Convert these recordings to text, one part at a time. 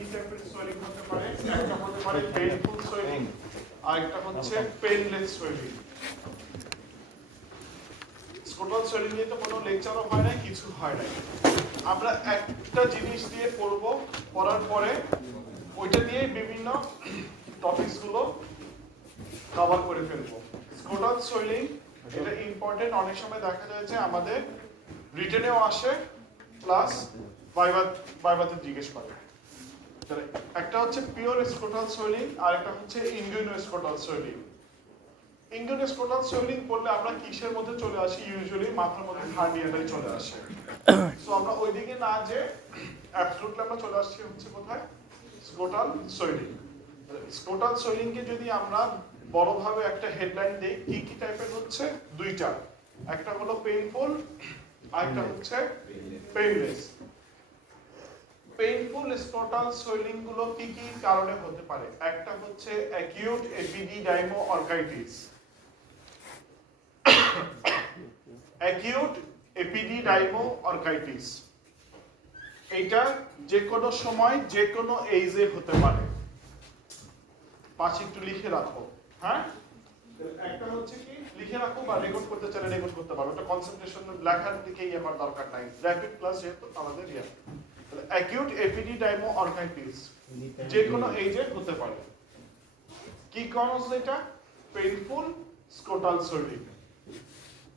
এই টাইপের সোয়েলিং হতে পারে, একটা হতে পারে পেইনফুল সোয়েলিং আর একটা হচ্ছে পেইনলেস সোয়েলিং। স্ক্রোটাল সোয়েলিং নিয়ে তো কোনো লেকচারও হয় না, কিছু হয় না। আমরা একটা জিনিস দিয়ে পড়বো, পড়ার পরে ওইটা দিয়ে বিভিন্ন টপিকস গুলো কভার করে ফেলবো। স্ক্রোটাল সোয়েলিং এটা ইম্পর্টেন্ট, অনেক সময় দেখা যায় যে আমাদের রিটেনেও আসে প্লাস ভাইভাতে জিজ্ঞেস করে। একটা হচ্ছে পিওর স্ক্রোটাল সোয়েলিং আর একটা হচ্ছে ইনগুইনো স্ক্রোটাল সোয়েলিং। ইনগুইনো স্ক্রোটাল সোয়েলিং করলে আমরা কিসের মধ্যে চলে আসি? ইউজুয়ালি মাথার মধ্যে হার্নিয়াটাই চলে আসে। সো আমরা ওইদিকে না যে অ্যাবসলিউটলি আমরা চলে আসছি হচ্ছে কোথায়? Scrotal swelling. স্ক্রোটাল সোয়েলিং কে যদি আমরা বড়ভাবে একটা হেডলাইন দেই, কি কি টাইপের হচ্ছে? দুইটা, একটা হলো পেইনফুল আর একটা হচ্ছে পেইনলেস। পেইনফুল স্ক্রোটাল সোয়েলিং গুলো কি কি কারণে হতে পারে? একটা হচ্ছে acute epididymo orchitis. Acute epididymo orchitis এটা যে কোনো সময় যে কোনো এইজে হতে পারে। পাশে একটু লিখে রাখো, হ্যাঁ? একটা হচ্ছে কি লিখে রাখো বা রেকর্ড করতে চাইলে রেকর্ড করতে পারো। এটা কনসেন্ট্রেশন লেখার দিকেই আমার দরকার নাই, র‍্যাপিড ক্লাস যেহেতু আমাদের ইয়া। অ্যাকিউট এপিডিডাইমো অর্কাইটিস যে কোনো এইজে হতে পারে। কি কজ এটা? Painful scrotal swelling.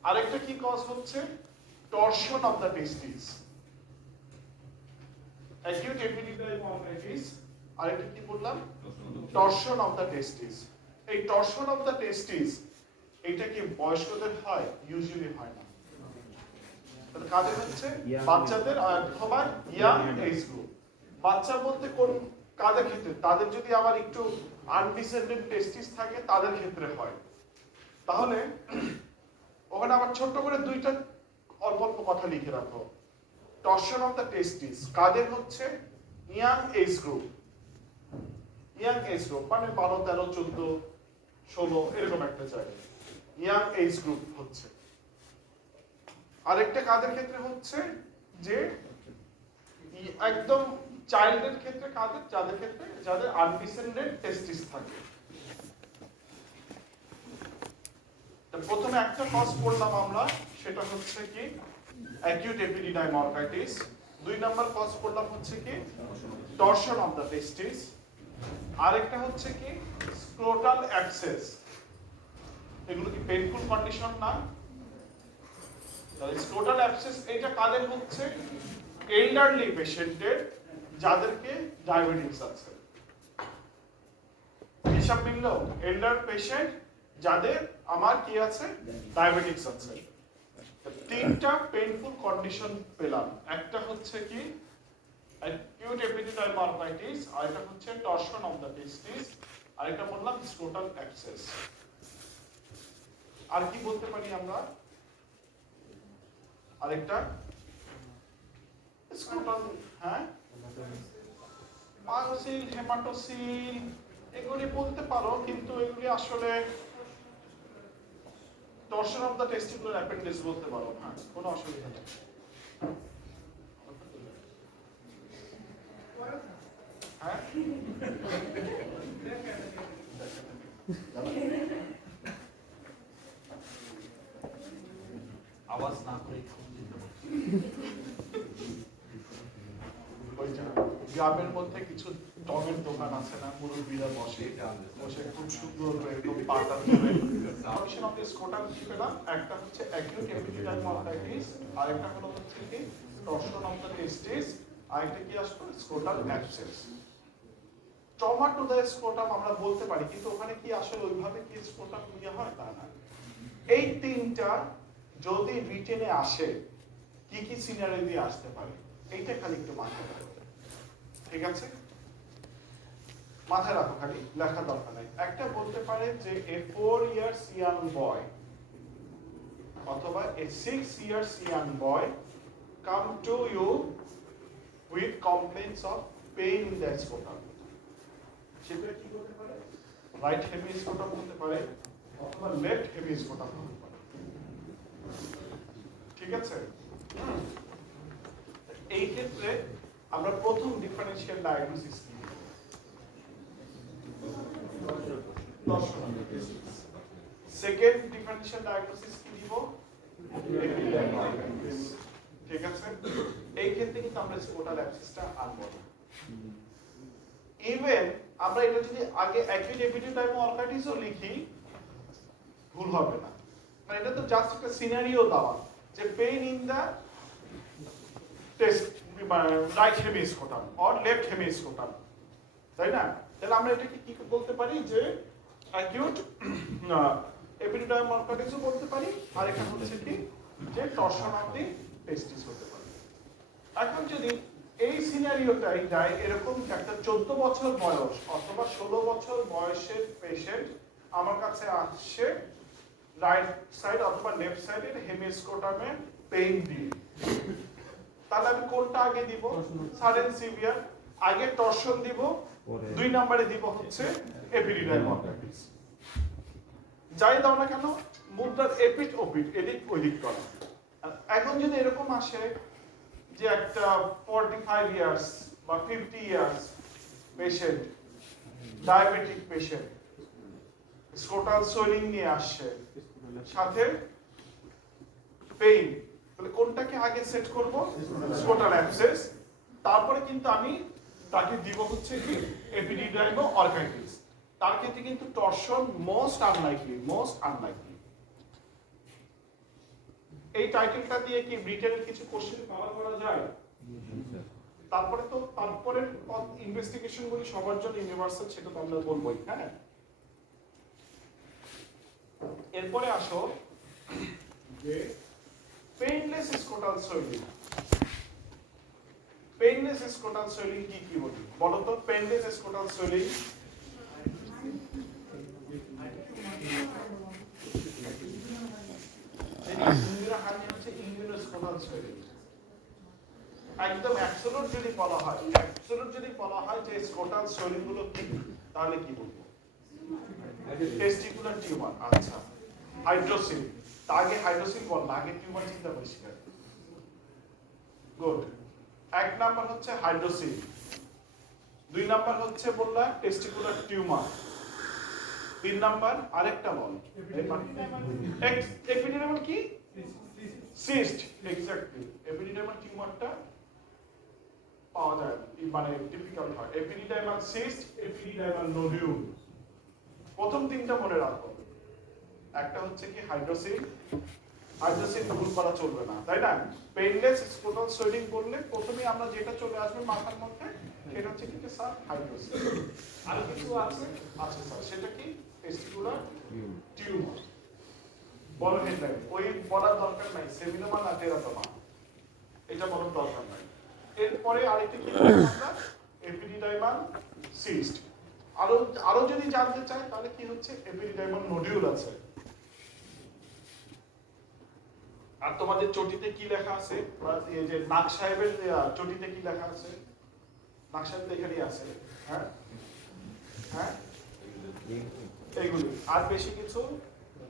আরেকটা কি কজ হচ্ছে? Torsion of the testis. Acute epididymo orchitis, আরেকটা কি বললাম? Torsion of the testis. এই টরশন অফ দ্য টেস্টিস এটা কি বয়স্কদের হয়? ইউজুয়ালি হয় না। তাহলে কাদের হচ্ছে? বাচ্চাদের অথবা ইয়াং এজ গ্রুপ। বাচ্চা বলতে কোন কাদের ক্ষেত্রে? তাদের যদি আবার একটু আনডিসেন্ডেন্ট টেস্টিস থাকে তাদের ক্ষেত্রে হয়। তাহলে ওখানে আবার ছোট্ট করে দুইটা অল্প অল্প কথা লিখে রাখো। টরশন অফ দ্য টেস্টিস কাদের হচ্ছে? Young age group. Young age group মানে 12, 13, 14, 16 এরকম একটা জায়গা ইয়াং এজ গ্রুপ হচ্ছে। আরেকটা কাদের ক্ষেত্রে হচ্ছে? যে একদম চাইল্ডের ক্ষেত্রে। কাদের? যাদের ক্ষেত্রে যাদের আনডিসেন্ডেন্ট টেস্টিস থাকে। প্রথমে একটা কজ পড়লাম আমরা, সেটা হচ্ছে কি অ্যাকিউট এপিডিডাইমো অর্কাইটিস। দুই নাম্বার কজ পড়লাম হচ্ছে কি টরশন অফ দ্য টেস্টিস। আরেকটা হচ্ছে কি স্ক্রোটাল অ্যাবসেস। এগুলো কি পেইনফুল কন্ডিশন না? স্ক্রোটাল অ্যাবসেস এটা কাদের হচ্ছে? এল্ডারলি পেশেন্টের, যাদেরকে ডায়াবেটিস আছে। হিসাব মিলল? এল্ডার পেশেন্ট যাদের আমার কি আছে? ডায়াবেটিস আছে। তিনটা পেইনফুল কন্ডিশন পেলাম। একটা হচ্ছে কি অ্যাকিউট এপিডিডাইমো অর্কাইটিস, আরেকটা হচ্ছে টরশন অফ দ্য টেস্টিস, আরেকটা বললাম স্ক্রোটাল অ্যাবসেস। আর কি বলতে পারি আমরা? আরেকটা স্ক্রোটাল, হ্যাঁ, মায়োসিল, হেমাটোসিল এগুলি বলতে পারো, কিন্তু এগুলি আসলে torsion of the testicular appendix বলতে পারো। হ্যাঁ, কোনো অসুবিধা নেই। হ্যাঁ, আওয়াজ না করে ওই গ্রামের মধ্যে কিছু টমের দোকান আছে না, মুরব্বীরা বসে বসে খুব সুন্দর এরকম পাতা তুলে টরশন অফ দ্য স্ক্রোটাম কি পেলাম? একটা হচ্ছে অ্যাকিউট এপিডিডাইমো অর্কাইটিস, আরেকটা হলো হচ্ছে কি টরশন অফ দ্য টেস্টিস, আরেকটা কি আসবে? Scrotal abscess. Trauma to the scrotum আমরা বলতে পারি, কিন্তু ওখানে কি আসলে ওইভাবে কি স্ক্রোটাম নিয়ে হয়? তা না। এই তিনটা যদি রিটেনে আসে, কি কি সিনারি দিয়ে আসতে পারে এইটা খালি একটু মাথায় রাখো, ঠিক আছে? মাথায় রাখো, খালি লেখা দরকার নাই। একটা বলতে পারে যে a 4 years young boy অথবা a 6 years young boy come to you with complaints of pain in the scrotum। সেটা কি হতে পারে? রাইট হেমি স্ক্রোটাম হতে পারে অথবা লেফট হেমি স্ক্রোটাম হতে পারে, ঠিক আছে? এই ক্ষেত্রে আমরা প্রথম ডিফারেনশিয়াল ডায়াগনোসিস কি সেকেন্ড ডিফারেনশিয়াল ডায়াগনোসিস কি দিব ঠিক আছে এই ক্ষেত্রে কিন্তু আমরা স্কোটাল অ্যাবসেসটা আনবো না ইভেন আমরা এটা যদি আগে অ্যাকিউট এপিডিডাইমো অর্কাইটিসও লিখি ভুল হবে না মানে এটা তো জাস্ট একটা সিনারিও দেওয়া যে pain in the test right hemiscrotum or left hemiscrotum তাই না তাহলে আমরা এটাকে কি বলতে পারি যে অ্যাকিউট এপিডিডাইমো অর্কাইটিসও বলতে পারি আর এটা হচ্ছে কি যে টরশন অফ দি টেস্টিস হতে পারে এখন যদি এই সিনারিওটাই যায় এরকম একটা 14 বছর বয়স অথবা 16 বছর বয়সের পেশেন্ট আমার কাছে আসছে রাইট সাইড অথবা লেফট সাইডের হেমিস্কোটামে পেইন দিয়ে তাহলে আমি কোনটা আগে দিব সাডেন সিভিয়ার আগে টরশন দিব দুই নম্বরে দিব হচ্ছে এপিডিডাইমো অর্কাইটিস যাই দাও না কেন মুদ্রার এপিট ওপিট এদিক ওইদিক করা এখন যদি এরকম আসে যে একটা 45 ইয়ার্স বা 50 years patient diabetic patient scrotal swelling নিয়ে আসছে সাথে পেইন তাহলে কোনটাকে আগে সেট করব স্কোটাল অ্যাবসেস তারপরে কিন্তু আমি তাকে দিব হচ্ছে কি এপিডিডাইমো অর্কাইটিস তার ক্ষেত্রে কিন্তু টরশন মোস্ট আনলাইকলি এই টাইটেলটা দিয়ে কি ব্রিটেনের কিছু কোশ্চেন কভার করা যায় তারপরে ইনভেস্টিগেশন গুলি সবার জন্য ইউনিভার্সাল সেটা তো আমরা বলবোই হ্যাঁ এরপরে আসো যে পেইনলেস স্কোটাল সোয়েলিং কি কি বলি বলো তো পেইনলেস স্কোটাল সোয়েলিং একদম অ্যাবসলিউট যদি বলা হয় যে স্কোটাল সোয়েলিং গুলো কি তাহলে কি বলবো টেস্টিকুলার টিউমার আচ্ছা হাইড্রোসিল আগে হাইড্রোসিল বল আগে টিউমার চিন্তা পরিষ্কার গুড এক নাম্বার হচ্ছে হাইড্রোসিল দুই নাম্বার হচ্ছে বললা টেস্টিকুলার টিউমার তিন নাম্বার আরেকটা বল এপিডিডাইমাল কি সিস্ট এক্স্যাক্টলি এপিডিডাইমাল টিউমারটা পাওয়া যায় মানে টিপিক্যাল হয় এপিডিডাইমাল সিস্ট এপিডিডাইমাল নোডিউল প্রথম তিনটা মনে রাখো একটা হচ্ছে কি হাইড্রোসিল ভুল করা চলবে না তাই না পেইনলেস স্কোটাল সোয়েলিং করলে প্রথমে আমরা যেটা চলে আসবে মাথার মধ্যে সেটা হচ্ছে কি স্যার হাইড্রোসিল আর কিছু আছে স্যার সেটা কি টেস্টিকুলার টিউমার বড় হেডলাইন ওই বলার দরকার নাই সেমিনোমা না টেরাটোমা এটা বলার দরকার নাই এরপরে আরেকটা কি আমরা এপিডিডাইমাল সিস্ট আরো যদি জানতে চাই তাহলে কি হচ্ছে এপিডিডাইমাল নোডিউল আছে আর তোমাদের চটিতে কি লেখা আছে এই যে নাক সাহেবের চটিতে কি লেখা আছে নাক সাহেব এখানেই আছে হ্যাঁ হ্যাঁ এইগুলি আর বেশি কিছু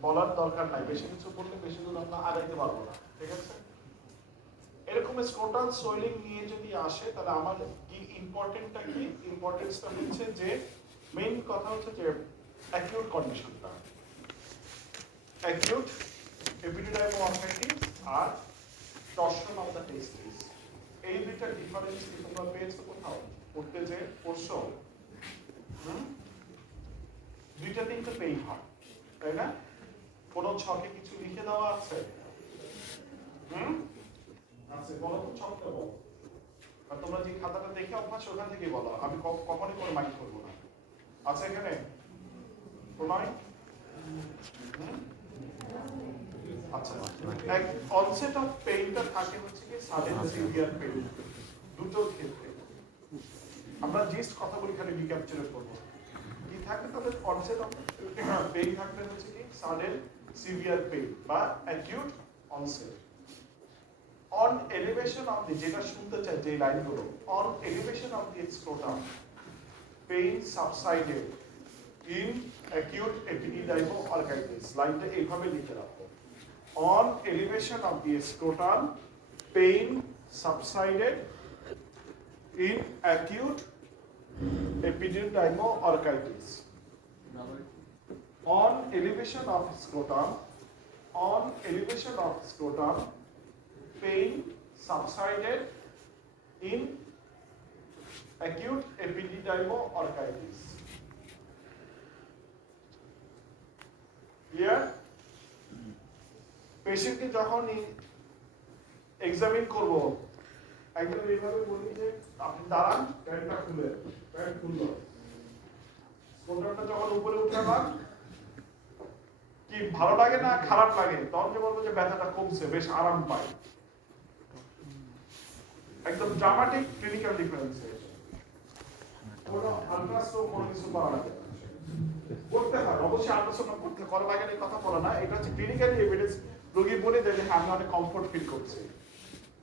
বলার দরকার নাই বেশি কিছু বললে বেশি দূর আমরা আগাইতে পারবো না ঠিক আছে এরকম স্কোটাল সোয়েলিং নিয়ে যদি আসে তাহলে আমার কি ইম্পর্টেন্টটা কি ইম্পর্টেন্সটা হচ্ছে যে মেইন কথা হচ্ছে যে অ্যাকিউট কন্ডিশনটা অ্যাকিউট এপিডিডাইমো অর্কাইটিস আর টরশন অফ দ্য টেস্টিস এই দুইটা ডিফারেন্স কি তোমরা পেয়েছো কোথাও পড়তে যে পড়ছো দুইটাতে কিন্তু পেইন হয় তাই না কোন ছকে কিছু লিখে দেওয়া আছে আছে বলো তো ছকটা বলো আর তোমরা যে খাতাটা দেখে অভ্যাস ওখান থেকে বলো আমি কখনোই কোনো মাইন্ড করবো না আছে এখানে প্রণয় আচ্ছা এক অনসেট অফ পেইনটা থাকে হচ্ছে কি সাডেন সিভিয়ার পেইন দুটো ক্ষেত্রে আমরা জাস্ট কথাগুলি খালি রিক্যাপচার করব কি থাকে তাদের অনসেট অফ পেইন থাকতে হচ্ছে কি সাডেন সিভিয়ার পেইন বা acute onset on elevation of the যেটা শুনতে চাই যে লাইনগুলো on elevation of the scrotum pain subsided in acute epididymo orchitis লাইনটা এইভাবে লিখে রাখো on elevation of the scrotum pain subsided in acute epididymoarthritis. On elevation of scrotum, pain subsided in acute epididymoarthritis. Clear? পেশেন্টকে যখন examine করব একদম এইভাবে বলি যে আপনি দাঁড়ান, প্যান্টটা খুলে, প্যান্ট খুললো, স্কোটারটা যখন উপরে উঠালাম, কি ভালো লাগে না খারাপ লাগে? তখন যে বলবো যে ব্যথাটা কমছে, বেশ আরাম পাই। একদম ড্রামাটিক ক্লিনিক্যাল ডিফারেন্স। কোনো আলট্রাসাউন্ড কোনো কিছু করা লাগে না, করতে হয় অবশ্যই। আলট্রাসাউন্ড করতে করা লাগে না, এই কথা বলা না, এটা হচ্ছে ক্লিনিক্যালি এভিডেন্স। রোগী বলে দেয় যে হ্যাঁ আমি অনেক কমফোর্ট ফিল করছি।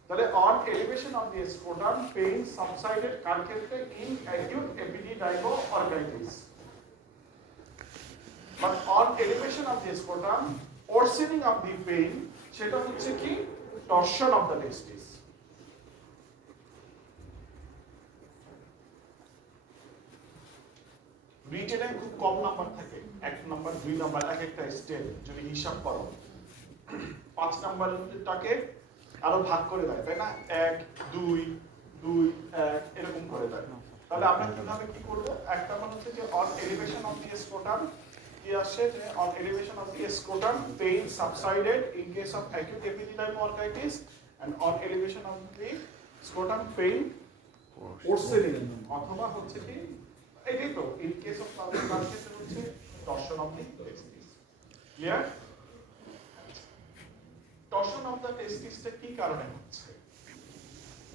তাহলে on elevation of the scrotum pain subsided কার ক্ষেত্রে? In acute epididymo arthritis. But on elevation of the scrotum worsening of the pain, সেটা হচ্ছে কি টরশন অফ দ্য টেস্টিস। রিটেনে খুব কম নাম্বার থাকে, 1 নাম্বার 2 নাম্বার এক একটা স্টেপ যদি হিসাব করো, 5 নাম্বারটাকে আরো ভাগ করে দেয়, তাই না? 1 2 2 1 এরকম করে দেয়। তাহলে আমরা কিভাবে কি করব? একটা মানে হচ্ছে যে on elevation of the scrotum কি আসে, যে on elevation of the scrotum pain subsided in case of acute epididymo arthritis and on elevation of the scrotum pain worsening, অথবা হচ্ছে কি এটাই তো ইন কেস অফ তার ক্ষেত্রে হচ্ছে torsion of the testis. Clear? Torsion of the টেস্টিসটা কি কারণে হচ্ছে?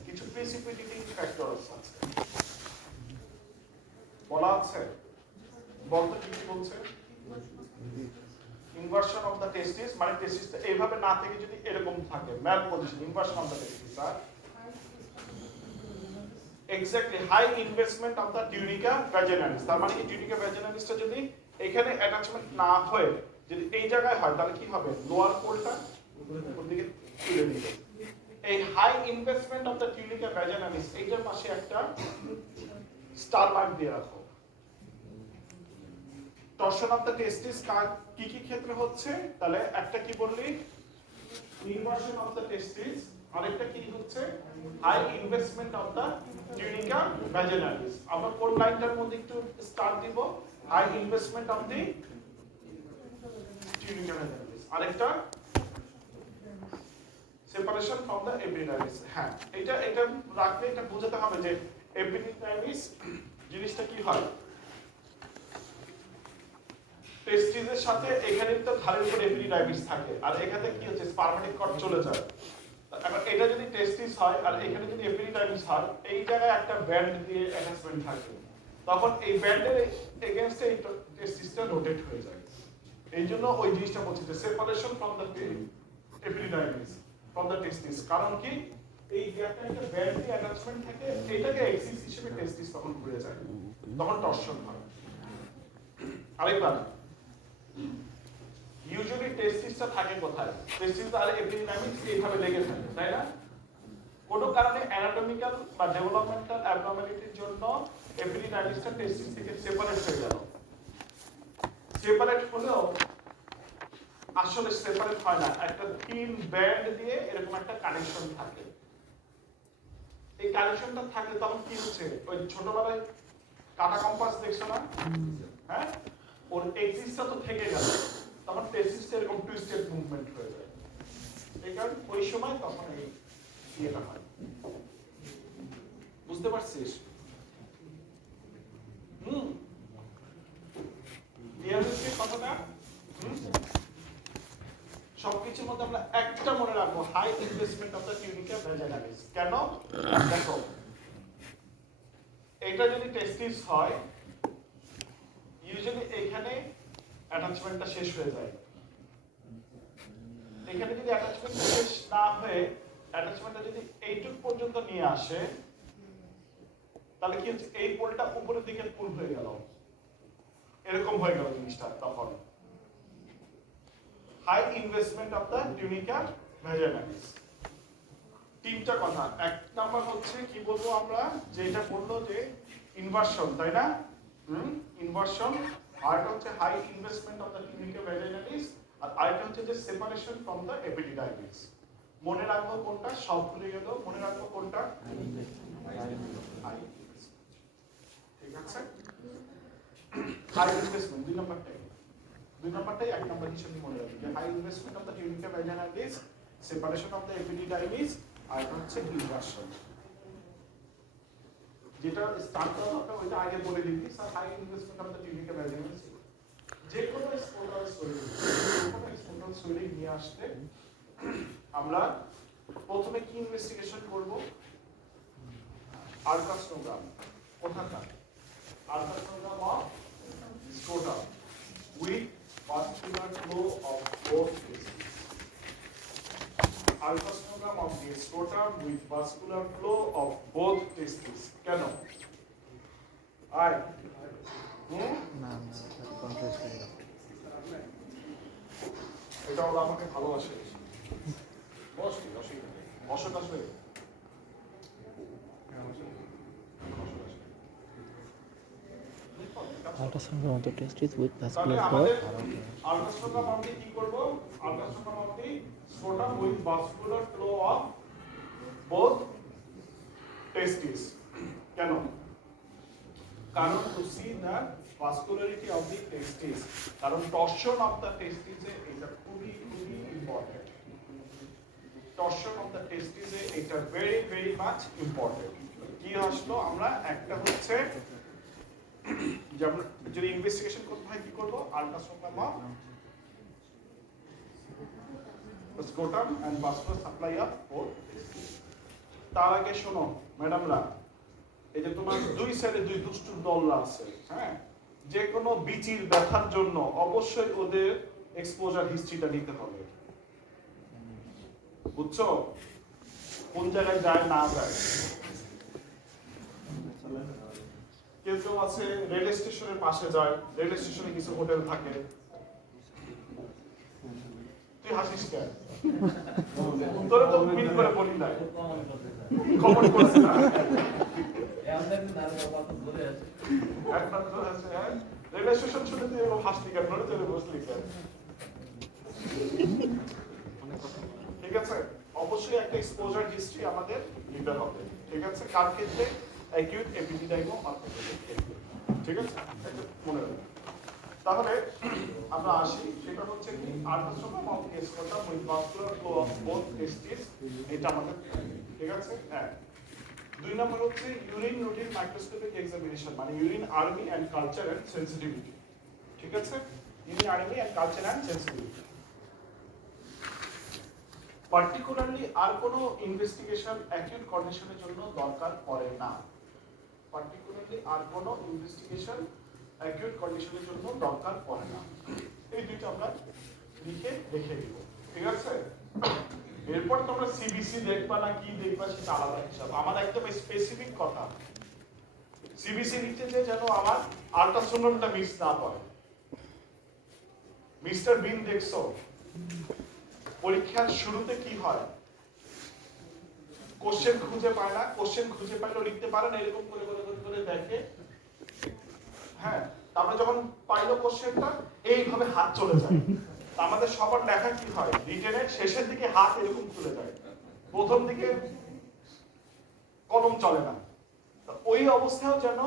কিছু প্রিসিপিটেটিং ফ্যাক্টরস আছে, বলা আছে। বলতে কি বলছে? ইনভার্সন অফ দ্য টেস্টিস, মানে টেস্টিসটা এইভাবে না থেকে যদি এরকম থাকে, malposition, inversion of the testis. আর exactly high investment of the tunica vaginalis. তার মানে কি টিউনিকা ভ্যাজিনালিসটা যদি এখানে অ্যাটাচমেন্ট না হয়, যদি এই জায়গায় হয়, তাহলে কি হবে? লোয়ার পোলটা উপর দিকে তুলে নিবে। এই high investment of the tunica vaginalis, এইটার পাশে একটা স্টার মার্ক দিয়ে রাখো। টরশন অফ দ্য টেস্টিস কি কি ক্ষেত্রে হচ্ছে? তাহলে একটা কি বললি? ইনভার্সন অফ দ্য টেস্টিস, আরেকটা কি হচ্ছে? High investment of the tunica vaginalis. আমরা কোন লাইনটার মধ্যে একটু স্টার দিব? High investment of the tunica vaginalis. আরেকটা সেপারেশন ফ্রম দ্য এপিডিডাইমিস। হ্যাঁ, এটা রাখলে এটা বোঝাতে হবে যে এপিডিডাইমিস জিনিসটা কি হয়, টেস্টিসের সাথে এখানে তো ধারের উপর এপিডিডাইমিস থাকে, আর এখানে কি হচ্ছে? স্পারমেটিক কর্ড চলে যায়। এবার এটা যদি টেস্টিস হয় আর এখানে যদি এপিডিডাইমিস হয়, এই জায়গায় একটা ব্যান্ড দিয়ে অ্যাটাচমেন্ট থাকে, তখন এই ব্যান্ডের এগেইনস্টে এই টেস্টিসটা রোটেট হয়ে যায়। এই জন্য ওই জিনিসটা বলছি যে separation from the epididymis from the testis. কারণ কি? এই গ্যাপটা একটা ব্যান্ড দিয়ে অ্যাটাচমেন্ট থাকে, এটাকে এক্সিস হিসেবে টেস্টিস তখন ঘুরে যায়, তখন টরশন হয়। আরেকবার, ইউজুয়ালি টেস্টিসটা থাকে কোথায়? টেস্টিস আর এপিডিডাইমিস এইভাবে লেগে থাকে, তাই না? কোনো কারণে অ্যানাটমিক্যাল বা ডেভেলপমেন্টাল অ্যাবনর্মালিটির জন্য এপিডিডাইমিসটা টেস্টিস থেকে সেপারেট হয়ে গেল। সেপারেট হলেও আসলে সেপারেট হয় না, একটা থিন ব্যান্ড দিয়ে এরকম একটা কানেকশন থাকে। এই কানেকশনটা থাকলে তখন কি হচ্ছে? ওই ছোটবেলায় কাটা কম্পাস দেখছো না? হ্যাঁ, ওর এক্সিসটা তো থেকে গেল, তখন টেস্টিসটা এরকম টুইস্টেড মুভমেন্ট হয়ে যায়। এই কারণে ওই সময় তখন এই ইয়েটা হয়। বুঝতে পারছিস? ক্লিয়ার হচ্ছে কথাটা? সবকিছুর মধ্যে আমরা একটা মনে রাখবো, high investment of the tunica vaginalis. কেন? দেখো, এটা যদি টেস্টিস হয়, ইউজুয়ালি এখানে অ্যাটাচমেন্টটা শেষ হয়ে যায়। এখানে যদি অ্যাটাচমেন্টটা শেষ না হয়ে অ্যাটাচমেন্টটা যদি এইটুক পর্যন্ত নিয়ে আসে, তাহলে কি হচ্ছে? এই পোলটা উপরের দিকে পুল হয়ে গেল, এরকম হয়ে গেল জিনিসটা। তখন high investment of the tunica vaginalis. তিনটা কথা। এক নাম্বার হচ্ছে কি বলবো আমরা, যে এটা বললো যে ইনভার্সন, তাই না? ইনভার্সন। আরেকটা হচ্ছে high investment of the clinical vaginalis, আর আরেকটা হচ্ছে যে সেপারেশন ফ্রম দ্য এপিডিডাইমিস। মনে রাখবো কোনটা? সব ভুলে গেল। মনে রাখবো কোনটা? High investment. ঠিক আছে, হাই ইনভেস্টমেন্ট দুই নাম্বারটাই এক নাম্বার হিসেবে মনে রাখবে, যে high investment of the clinical vaginalis, separation of the epididymis, আর হচ্ছে ইনভার্সন। যেটা স্টার্ট করা হবে ওইটা আগে বলে দিচ্ছি sir. High investment of the clinical vaginalis, যে কোনো স্পন্ডাল সোয়েলিং নিয়ে আসতে আমরা প্রথমে কি ইনভেস্টিগেশন করব? আল্ট্রাসোনোগ্রাম। কোথাকার? Ultrasonogram of scrotum with vascular flow of both testes. Ultrasonogram of the scrotum with vascular flow of both testes. কেন? আই না কন্ট্রাস্ট করে এটা ওরা আমাকে ভালোবাসে। অসুখ আসবে। Ultrasound of the testes with তাহলে vascular আমাদের flow. আল্ট্রাসোনোগ্রাম আপনি কি করব? আল্ট্রাসোনোগ্রাম আপনি scrotum with vascular flow of both testis. কেন? কারণ to see the vascularity of the testis, কারণ টর্শন অফ দ্য টেস্টিসে এটা খুবই খুবই ইম্পর্টেন্ট। টর্শন অফ দ্য টেস্টিসে এটা ভেরি ভেরি মাচ ইম্পর্টেন্ট। কি আসলো? আমরা একটা হচ্ছে যেমন যদি ইনভেস্টিগেশন করতে হয় কি করব? Ultrasonogram of scrotum and vascular supply of both testis. তার আগে শোনো ম্যাডামরা, এই যে তোমার দুই সাইডে দুই দুষ্টু দলরা আছে, হ্যাঁ, যে কোনো বিচির ব্যথার জন্য অবশ্যই ওদের এক্সপোজার হিস্ট্রিটা নিতে হবে। বুঝছো? কোন জায়গায় যায় না যায়। কেউ কেউ আছে রেল স্টেশনের পাশে যায়, রেল স্টেশনে কিছু হোটেল থাকে। তুই হাসিস কেন? তোরা তো মিল করে বলি নাই, কমেন্ট করছিস না। রেল স্টেশন শুনে তুই হাসলি কেন? নড়ে চড়ে বসলি কেন? ঠিক আছে, অবশ্যই একটা এক্সপোজার হিস্ট্রি আমাদের নিতে হবে। ঠিক আছে, কার ক্ষেত্রে? অ্যাকিউট এপিডিডাইমো অর্থোপেডিক ক্ষেত্রে। ঠিক আছে, এটা মনে রাখবেন। তাহলে আমরা আসি, সেটা হচ্ছে কি ultrasonogram of the scrotum with vascular flow of both testis, এটা আমাদের। ঠিক আছে, হ্যাঁ। দুই নম্বর হচ্ছে ইউরিন রুটিন মাইক্রোস্কোপিক এক্সামিনেশন, মানে urine RME and culture and sensitivity. ঠিক আছে, urine RME and culture and sensitivity. Particularly আর কোনো ইনভেস্টিগেশন অ্যাকিউট কন্ডিশনের জন্য দরকার পড়ে না। পার্টিকুলারলি আর কোনো ইনভেস্টিগেশন অ্যাকিউট কন্ডিশনের জন্য দরকার পড়ে না। এই দুইটা আমরা লিখে রেখে দিব। ঠিক আছে, এরপর তোমরা সিবিসি দেখবা না কি দেখবা সেটা আলাদা হিসাব। আমার একদম স্পেসিফিক কথা, সিবিসি লিখতে যে যেন আমার আল্ট্রাসোনোগ্রামটা মিস না করে। মিস্টার বিন দেখছো পরীক্ষার শুরুতে কি হয়? কোশ্চেন খুঁজে পায় না, কোশ্চেন খুঁজে পাইলেও লিখতে পারে না, এরকম করে করে করে করে দেখে। হ্যাঁ, তারপরে যখন পাইলো কোশ্চেনটা এইভাবে হাত চলে যায়। আমাদের সবার লেখা কি হয়? রিটেনের শেষের দিকে হাত এরকম চলে যায়, প্রথম দিকে কলম চলে না। ওই অবস্থায়ও যেন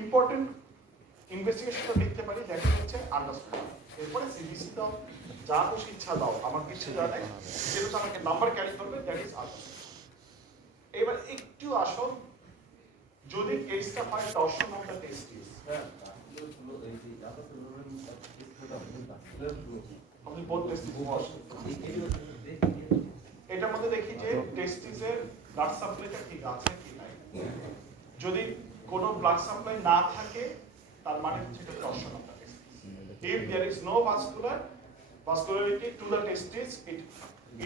ইম্পর্টেন্ট ইনভেস্টিগেশনটা লিখতে পারি, দেখা হচ্ছে আন্ডারস্ট্যান্ড। এরপরে সিবিসি দাও, যা খুশি ইচ্ছা দাও, আমার কিছু জানে যেহেতু আমাকে নাম্বার ক্যারি করবে, দ্যাট ইজ আদার্স। এবার একটু আসো, যদি কেসটা হয় টর্শন অফ দ্য টেস্টিস, হ্যাঁ আপনি বোথ টেস্টিস এটার মধ্যে দেখি যে টেস্টিসের ব্লাড সাপ্লাইটা ঠিক আছে কি নাই। যদি কোনো ব্লাড সাপ্লাই না থাকে তার মানে হচ্ছে এটা torsion of the testis. If there is no vascularity to the testis, it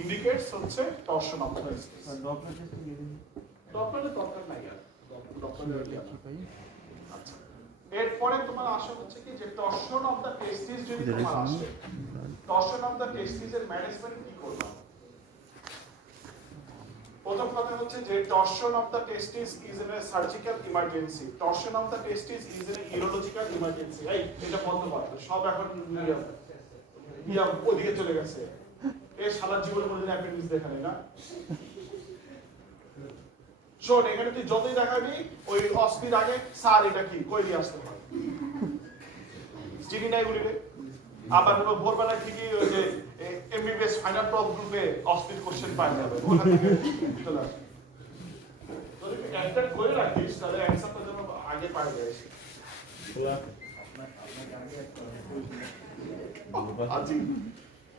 indicates হচ্ছে torsion of the testis. Doctor নাই আর আচ্ছা, এরপরে তোমার আশা হচ্ছে কি যে torsion of the testis যদি তোমার আসে, torsion of the testis এর ম্যানেজমেন্ট কি করবা? প্রথম কথা হচ্ছে যে torsion of the testis is a surgical emergency. Torsion of the testis is a urological emergency. এই এটা বন্ধ কর, সব এখন নিয়ম ওদিকে চলে গেছে। এই শালার জীবনে কোনোদিন অ্যাপেন্ডিক্স দেখা নেই না। শোন, এখানে তুই যতই দেখাবি ওই অস্থির আগে স্যার এটা কি কই দিয়ে আসতে হয়, চিনি নাই বলিলে। আবার ভোরবেলা ঠিকই ওই যে এমবিবিএস ফাইনাল টপ গ্রুপে অস্থির কোশ্চেন পাই যাবে, ওখান থেকে চলে আসে। যদি তুই অ্যান্সার করে রাখিস তাহলে অ্যান্সারটা যেন আগে পাই যায়।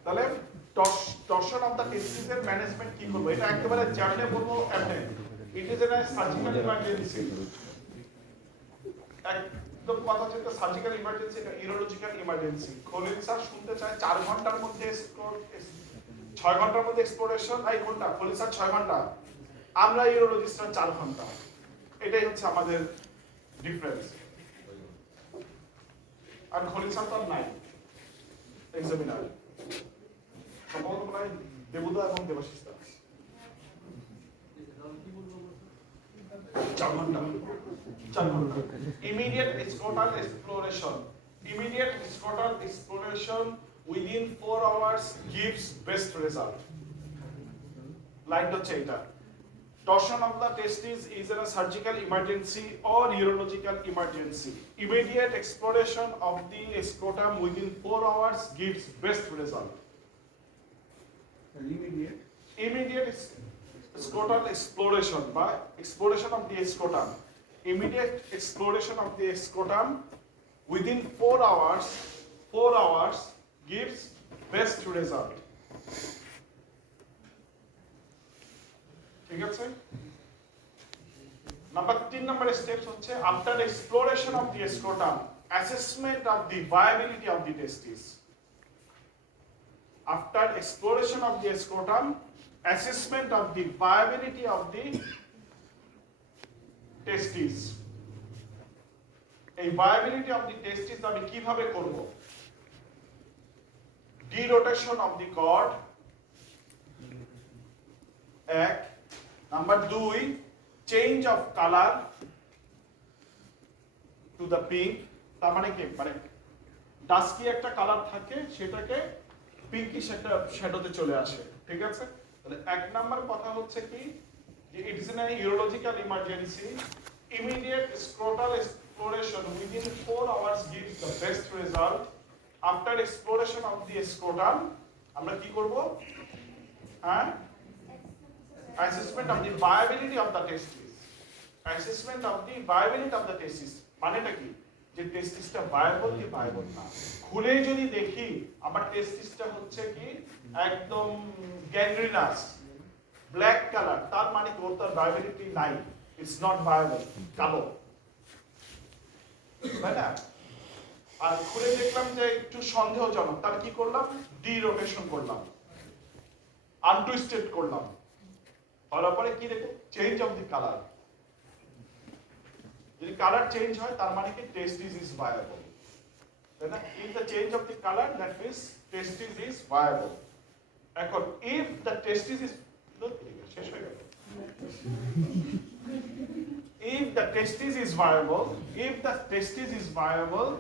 তাহলে টর্শন অফ দ্য টেস্টিসের ম্যানেজমেন্ট কি করব, এটা একেবারে জানলে বলবো এমনি it is a surgical emergency. একদম কথা হচ্ছে সার্জিক্যাল ইমার্জেন্সি, এটা ইউরোলজিক্যাল ইমার্জেন্সি। খলিল স্যার শুনতে চায় 4 ঘন্টার মধ্যে 6 ঘন্টার মধ্যে এক্সপ্লোরেশন। এই ঘন্টা খলিল স্যার 6 ঘন্টা, আমরা ইউরোলজিস্টরা 4 ঘন্টা। এটাই হচ্ছে আমাদের ডিফারেন্স। আর খলিল স্যার তো নাই এক্সামিনার, সম্ভবত মনে হয় দেবুদা এবং দেবাশিস দাস। 4 ঘন্টা। Immediate scrotal exploration. Immediate scrotal exploration within 4 hours gives best result. Like the cheta. Torsion of the testis is a surgical emergency or urological emergency. Immediate exploration of the scrotum within 4 hours gives best result. Immediate scrotal exploration by exploration of the scrotum. Immediate exploration of the scrotum within 4 hours gives best result. ঠিক আছে? তিন নম্বর steps হচ্ছে after exploration of the scrotum, assessment of the viability of the testis. After exploration of the scrotum, assessment of the viability of the testis. এই viability of the testis আমি কিভাবে করব? Derotation of the cord, এক। Number 2, change of colour to the pink. তার মানে কি, মানে dusky একটা কালার থাকে সেটাকে পিঙ্কিশ একটা শ্যাডোতে চলে আসে। ঠিক আছে? তাহলে 1 নাম্বার কথা হচ্ছে কি, it is an urological emergency. Immediate scrotal exploration within 4 hours gives the best result. After exploration of the scrotum, আমরা কি করব? হ্যাঁ, assessment of the viability of the testis. Assessment of the viability of the testis মানেটা কি, যে টেস্টিসটা viable কি viable না। খুলে যদি দেখি আমার টেস্টিসটা হচ্ছে কি একদম গ্যাংগ্রিনাস ব্ল্যাক কালার, তার মানে কি ওর তার ভায়াবিলিটি নাই, ইটস নট ভায়াবল, কালো, তাই না? আর খুলে দেখলাম যে একটু সন্দেহজনক, তার কি করলাম? ডিরোটেশন করলাম, আনটুইস্টেড করলাম। তারপরে কি দেখো, চেঞ্জ অফ দি কালার। যদি কালার চেঞ্জ হয় তার মানে কি টেস্টিস ইজ ভায়াবল, তাই না? If the change of the colour that means testis is viable. এখন ইফ দ্য টেস্টিস ইজ, শেষ হয়ে গেল। If the testis is viable,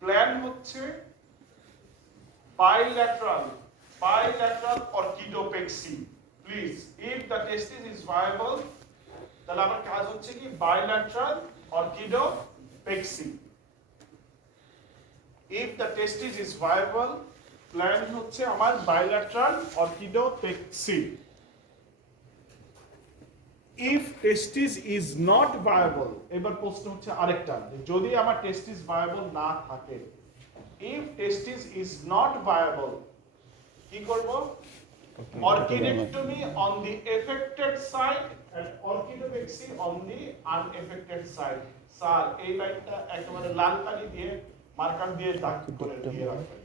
plan হচ্ছে bilateral orchidopexy. Please, if the testis is viable, তাহলে আমার কাজ হচ্ছে কি bilateral orchidopexy. If the testis is viable, plan হচ্ছে আমার bilateral orchidopexy. If testis is not viable, এবার প্রশ্ন হচ্ছে আরেকটা, যদি আমার testis viable না থাকে, if testis is not viable, কি করব? Orchidectomy on the affected side and orchidopexy on the unaffected side. Sir এই লাইনটা একেবারে লাল কালি দিয়ে মার্কার দিয়ে দাগ করে দিয়ে রাখবেন।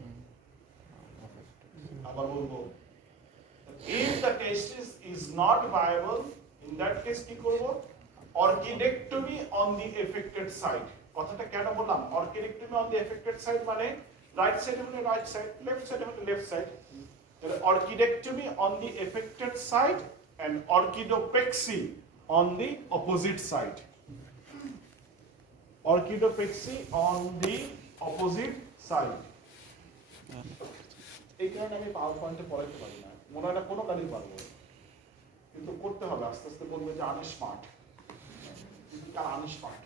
আবার বলবো, if the testis is not viable, in that case কি করব? Orchidectomy on the affected side. কথাটা কেন বললাম orchidectomy on the affected side? মানে রাইট সাইডে মানে রাইট সাইড, লেফট সাইডে মানে লেফট সাইড। তাহলে orchidectomy on the affected side and orchidopexy on the opposite side. Orchidopexy on the opposite side. এই কারণে আমি পাওয়ার পয়েন্টে পড়াইতে পারি না, মনে হয় না কোনো কাজই পারবো, কিন্তু করতে হবে। আস্তে আস্তে বলবে যে আনস্মার্ট, আনস্মার্ট,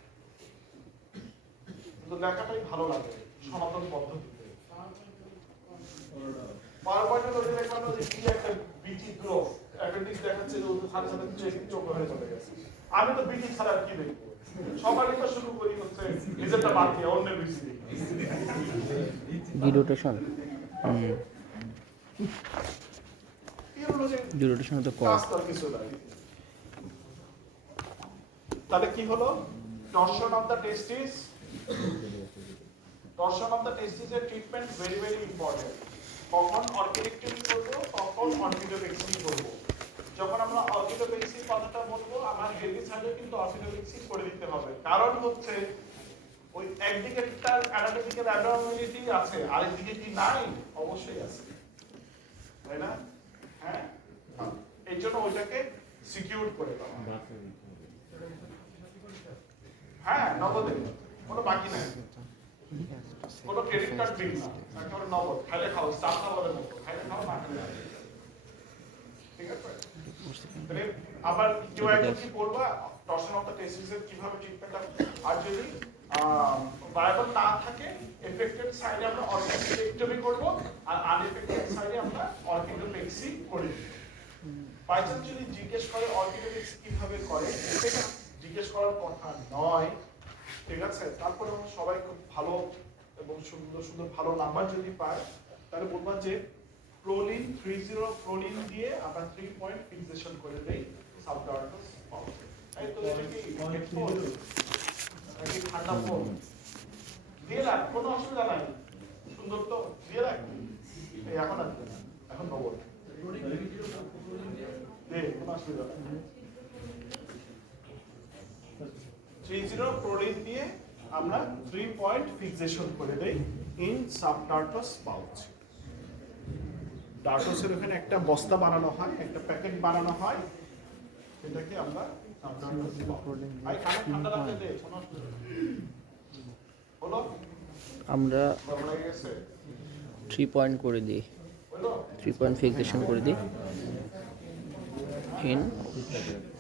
কিন্তু লেখাটাই ভালো লাগে সনাতন পদ্ধতিতে। পাওয়ার পয়েন্টে যদি দেখলাম যে কি একটা বিচিত্র অ্যাপেন্ডিক্স দেখাচ্ছে, যে ওদের সাথে সাথে চোখ হয়ে চলে গেছে। আমি তো বিচি ছাড়া আর কি দেখবো? সকালে তো শুরু করি হচ্ছে নিজেরটা বাদ দিয়ে অন্যের বিচি দেখি। ডিরোটেশন কি হলো যে ডিরোটেশন তো কর কাজ তার কিছু নাই। তাহলে কি হলো? Torsion of the testis, torsion of the testis এর ট্রিটমেন্ট ভেরি ভেরি ইম্পর্টেন্ট। কখন অর্কিডেক্টমি করব, কখন অর্কিডোপেক্সি করব। যখন আমরা অর্কিডোপেক্সি কথাটা বলবো, আমার হের্বিসাইডে কিন্তু অর্কিডোপেক্সি করে দিতে হবে। কারণ হচ্ছে ওই একদিকে তার অ্যানাটমিক্যাল অ্যাবনর্মালিটি আছে, আরেকদিকে কি নাই? অবশ্যই আছে, তাই না? হ্যাঁ, এই জন্য ওইটাকে সিকিউর করে দেওয়া। হ্যাঁ, নগদে কোনো বাকি নাই, কোনো ক্রেডিট কার্ড বিল না, একেবারে নগদ। খাইলে খাও, স্টাফ খাবারের মতো, খাইলে খাও, না খাইলে না। ঠিক আছে? তাহলে আবার কেউ একজন কি করবা টর্শন অফ দ্য টেস্টিসের কিভাবে ট্রিটমেন্ট, আর যদি ভায়াবল না থাকে এফেক্টেড সাইডে আমরা অর্কিডেক্টমি করব, আর আনএফেক্টেড সাইডে আমরা অর্কিডোপেক্সি করি। বাই চান্স যদি জিজ্ঞেস করে অর্কিডোপেক্সি কিভাবে করে, এটা জিজ্ঞেস করার কথা নয়, ঠিক আছে? তারপরে সবাই খুব ভালো এবং সুন্দর সুন্দর ভালো নাম্বার যদি পায়, তাহলে বলবা যে প্রোলিন 30 প্রোলিন দিয়ে আমরা 3 পয়েন্ট ফিক্সেশন করে দেই সাবডার্টাস পাউচ। এই তো এটা কি হেডফোন নাকি ঠান্ডা ফোন দিয়ে রাখ, কোনো অসুবিধা নাই, সুন্দর তো দিয়ে রাখ। এই এখন আসবে না, এখন নগদ দে, কোনো অসুবিধা নাই। 30 প্রোলিন দিয়ে আমরা 3 পয়েন্ট ফিক্সেশন করে দেই ইন সাবডার্টাস পাউচ। ডার্টোসের ওখানে একটা বস্তা বানানো হয়, একটা প্যাকেট বানানো হয়, এটাকে আমরা আমরা 3 পয়েন্ট করে দিই, 3 পয়েন্ট ফিক্সেশন করে দিই ইন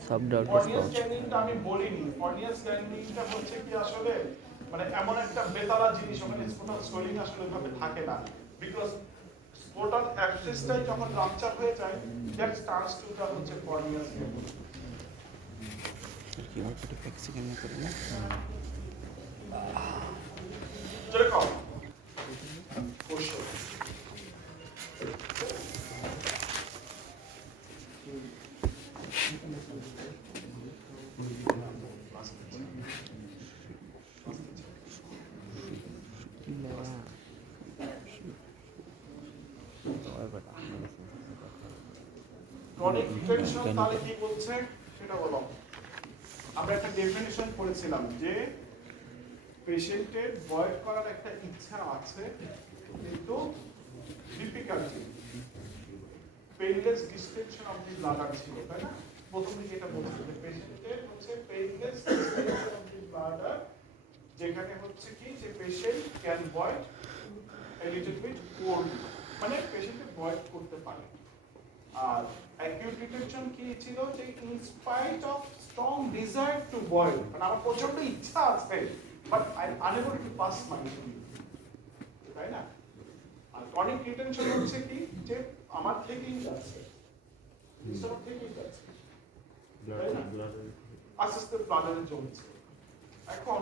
সাবডার্টাস পাউচ। আমি বলিনি অডিয়েন্স গ্যাংলিংটা হচ্ছে কি আসলে মানে এমন একটা বেতালা জিনিস, ওখানে স্পোটাল সোয়েলিং আসলে ভাবে থাকে না, বিকজ স্পোটাল অ্যাবসেসটাই যখন রাপচার হয়ে যায়, দ্যাট স্টার্টস টু দা হচ্ছে কর্নিয়াস গ্যাংলিং। কি অর্কিডোপেক্সি কেন করি না? চলে কম কোশ্চেন ক্রনিক রিটেনশন তাহলে কি বলছে সেটা বলো। আমরা একটা ডেফিনিশন পড়েছিলাম যে পেশেন্টের ভয়েড করার একটা ইচ্ছা আছে, কিন্তু difficulty painless distension of the bladder ছিল, তাই না? প্রথম দিকে এটা বলছিল যে পেশেন্টের হচ্ছে painless distension of the bladder, যেখানে হচ্ছে কি যে patient can void a little bit cold, মানে পেশেন্টে ভয়েড করতে পারে। আর অ্যাকিউট রিটেনশন কি ছিল যে in spite of strong desire to void, মানে আমার প্রচন্ড ইচ্ছা আছে but I am unable to pass my feeling, তাই না? আর ক্রনিক রিটেনশন হচ্ছে কি যে আমার থেকেই যাচ্ছে, ডিস্টার্ব থেকেই যাচ্ছে, আস্তে আস্তে ব্লাডারে জমছে। এখন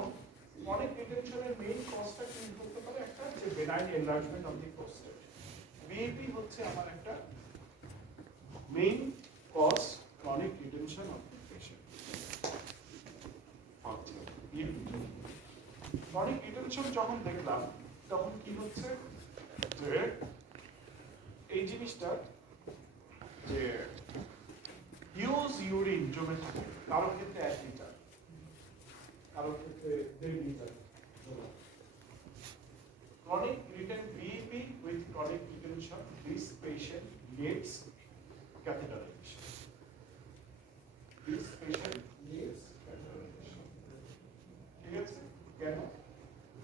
ক্রনিক রিটেনশনের মেইন কজটা কি হতে পারে? একটা যে benign enlargement of the prostate, BPH হচ্ছে আমার একটা main cause chronic retention of the patient. Chronic retention যখন দেখলাম তখন কি হচ্ছে যে এই জিনিসটা যে হিউজ ইউরিন জমে থাকে, কারোর ক্ষেত্রে 1 লিটার, কারোর ক্ষেত্রে 1.5 litre. Chronic VEP with chronic retention, this patient needs catheterization.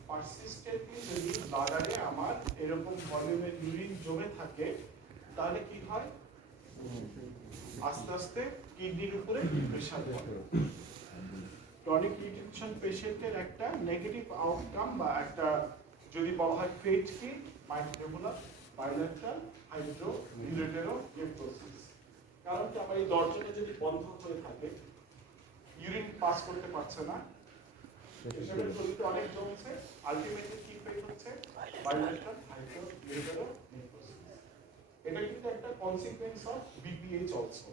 Persistently যদি ব্লাডারে আমার এরকম ভলিউমের ইউরিন জমে থাকে তাহলে কি হয় আস্তে আস্তে কিডনির উপরে প্রেসার পড়ে ক্রনিক রিটেনশন পেশেন্টের একটা নেগেটিভ আউটকাম বা একটা যদি বলা হয় ফেট কি মাইট ডেভেলপ বাইলেটারাল হাইড্রোইউরেটেরোনেফ্রোসিস কারণ কি আমার এই দরজাটা যদি বন্ধ হয়ে থাকে ইউরিন পাস করতে পারছে না পেশেন্টের শরীরে অনেক জমছে আলটিমেটলি কি ফেট হচ্ছে বাইলেটারাল হাইড্রোইউরেটেরোনেফ্রোসিস এটা কিন্তু একটা কনসিকোয়েন্স অফ বিপিএইচ অলসো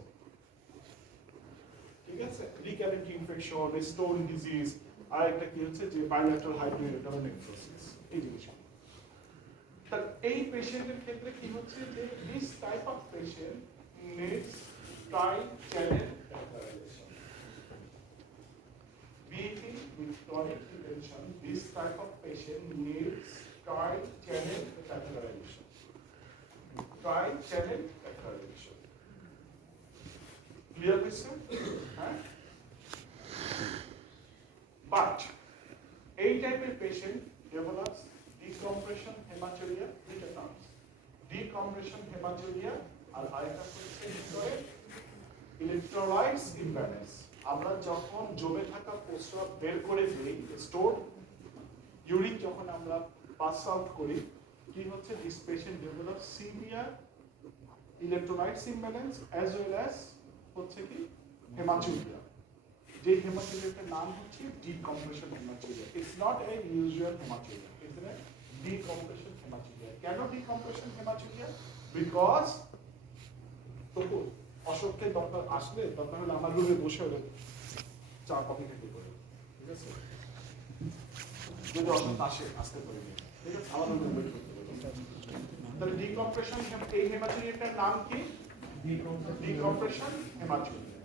ঠিক আছে রিক্যারেন্ট ইনফেকশন স্টোন ডিজিজ আর একটা কি হচ্ছে যে বাইলেটারাল হাইড্রোইউরেটেরোনেফ্রোসিস এই জিনিসটা তার এই পেশেন্টের ক্ষেত্রে কি হচ্ছে যে this type of patient needs tri-channel catheterization BEP with chronic retention this type of patient needs tri-channel catheterization tri-channel catheterization clear হয়েছে হ্যাঁ বাট এই টাইপের পেশেন্ট develops decompression hematuria দুইটা টার্মস decompression hematuria আর আরেকটা হচ্ছে বিষয়ে ইলেকট্রোলাইটস ইমব্যালেন্স আমরা যখন জমে থাকা প্রস্রাব বের করে দেই স্টোর ইউরিন যখন আমরা পাস আউট করি কি হচ্ছে this patient develop severe electrolytes imbalance as well as হচ্ছে কি হেমাচুরিয়া যে হেমাচুরিয়াটার নাম হচ্ছে decompression haematuria it's not a usual haematuria it's a decompression haematuria কেন ডিকম্প্রেশন হেমাচুরিয়া বিকজ তবু অশোকের দরকার আসলে দরকার হলে আমার রুমে বসে হলে চা কফি খেতে পারে ঠিক আছে যদি অশোক আসে আসতে পারে ঠিক আছে আমার রুমে ওয়েট করতে পারে তাহলে ডিকম্প্রেশন এই হেমাচুরিয়াটার নাম কি ডিকম্প্রেশন হেমাচুরিয়া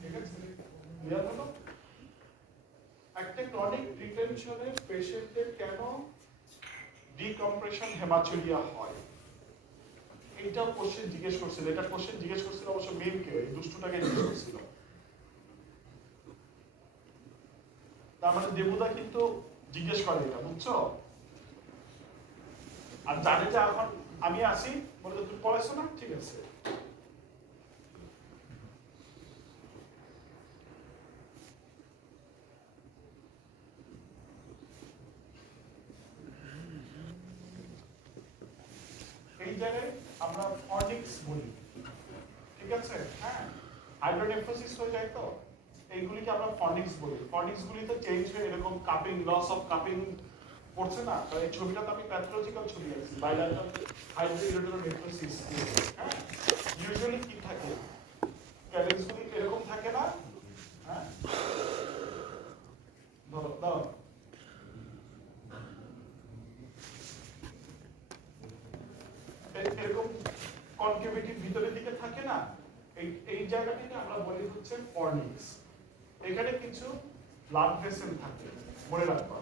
ঠিক আছে ক্লিয়ার হলো একটা ক্রনিক রিটেনশনের পেশেন্টের কেন ডিকম্প্রেশন হেমাচুরিয়া হয় এইটা কোশ্চেন জিজ্ঞেস করছিল এটা কোশ্চেন জিজ্ঞেস করছিল অবশ্য মেমকে দুষ্টুটাকে জিজ্ঞেস করছিল তার মানে দেবুদা কিন্তু জিজ্ঞেস করে এটা বুঝছো আর জানে যে এখন আমি আসি বলে তুমি পড়াইছো না ঠিক আছে এই জায়গায় আমরা ফর্নিক্স বলি ঠিক আছে হ্যাঁ হাইড্রোনেফ্রোসিস হয়ে যায় তো এইগুলিকে আমরা ফর্নিক্স বলি ফর্নিক্স গুলিতে চেঞ্জ হয়ে এরকম কাপিং লস অফ কাপিং পড়ছে না তো এই ছবিটা তো আমি প্যাথোলজিক্যাল ছবি আছি বাইলেটারাল হাইড্রোইউরেটেরোনেফ্রোসিস হ্যাঁ ইউজুয়ালি কি থাকে ক্যালেন্স গুলি এরকম থাকে না হ্যাঁ ধরো দাও এরকম কনকেভিটির ভিতরের দিকে থাকে না এই জায়গাটাকে আমরা বলি হচ্ছে ফর্নিক্স এখানে কিছু ব্লাড ভেসেল থাকে মনে রাখবা